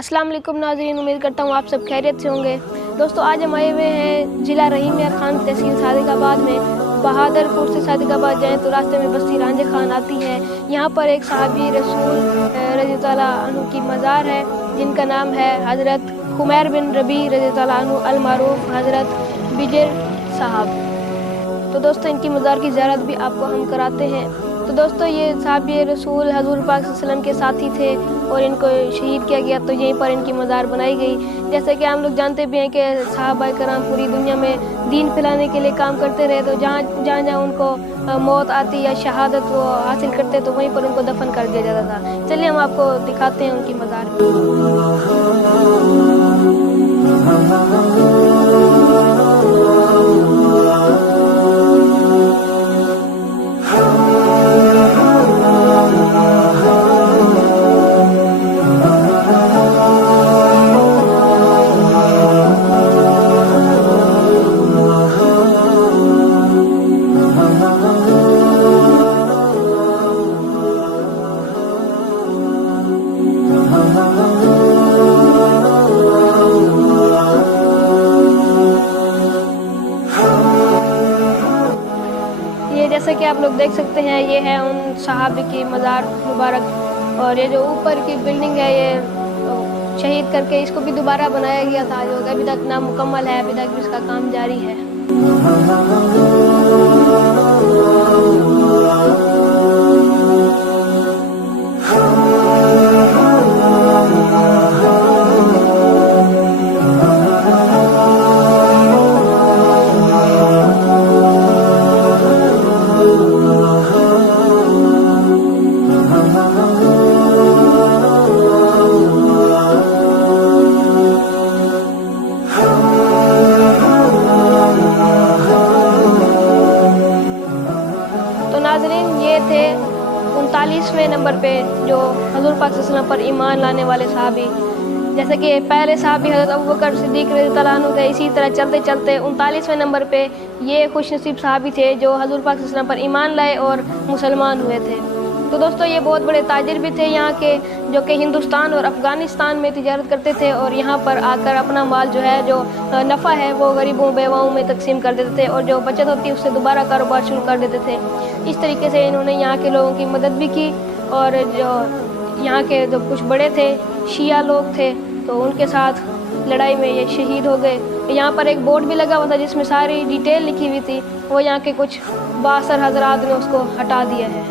अस्सलाम वालेकुम नाज़रीन, उम्मीद करता हूँ आप सब खैरियत से होंगे। दोस्तों, आज हम आए हुए हैं ज़िला रहीम यार खान तहसील सादिकाबाद में। बहादुरपुर से सादिकाबाद जाएँ तो रास्ते में बस्ती रांझे खान आती है। यहाँ पर एक सहाबी रसूल रज़ियल्लाहु अन्हु की मज़ार है, जिनका नाम है हज़रत खुमैर बिन रबी रज़ियल्लाहु अन्हु अल मारूफ हज़रत बिजर साहब। तो दोस्तों, इनकी मज़ार की ज़ियारत भी आपको हम कराते हैं। तो दोस्तों, ये सहाबी रसूल हज़ूर पाक सल्लल्लाहु अलैहि वसल्लम के साथी थे और इनको शहीद किया गया, तो यहीं पर इनकी मज़ार बनाई गई। जैसे कि हम लोग जानते भी हैं कि सहाबा कराम पूरी दुनिया में दीन फैलाने के लिए काम करते रहे, तो जहाँ उनको मौत आती या शहादत वो हासिल करते तो वहीं पर उनको दफन कर दिया जाता था। चलिए हम आपको दिखाते हैं उनकी मज़ार। ये जैसे कि आप लोग देख सकते हैं, ये है उन सहाबी की मज़ार मुबारक। और ये जो ऊपर की बिल्डिंग है, ये शहीद करके इसको भी दोबारा बनाया गया था, जो अभी तक नामुकम्मल है, अभी तक इसका काम जारी है। नाज़रीन, ये थे 39वें नंबर पे जो हज़ूर पाक सल्लल्लाहु अलैहि वसल्लम पर ईमान लाने वाले सहाबी। जैसे कि पहले सहाबी हज़रत अबू बकर सिद्दीक़ रज़ियल्लाहु अन्हु थे, इसी तरह चलते चलते 39वें नंबर पे ये खुशनसीब सहाबी थे जो हज़ूर पाक सल्लल्लाहु अलैहि वसल्लम पर ईमान लाए और मुसलमान हुए थे। तो दोस्तों, ये बहुत बड़े ताजिर भी थे यहाँ के, जो कि हिंदुस्तान और अफ़गानिस्तान में तिजारत करते थे और यहाँ पर आकर अपना माल जो है, जो नफ़ा है, वो गरीबों बेवाओं में तकसीम कर देते थे और जो बचत होती है उससे दोबारा कारोबार शुरू कर देते थे। इस तरीके से इन्होंने यहाँ के लोगों की मदद भी की। और जो यहाँ के जो कुछ बड़े थे शिया लोग थे, तो उनके साथ लड़ाई में ये शहीद हो गए। यहाँ पर एक बोर्ड भी लगा हुआ था जिसमें सारी डिटेल लिखी हुई थी, वो यहाँ के कुछ बासर हजरात ने उसको हटा दिया है।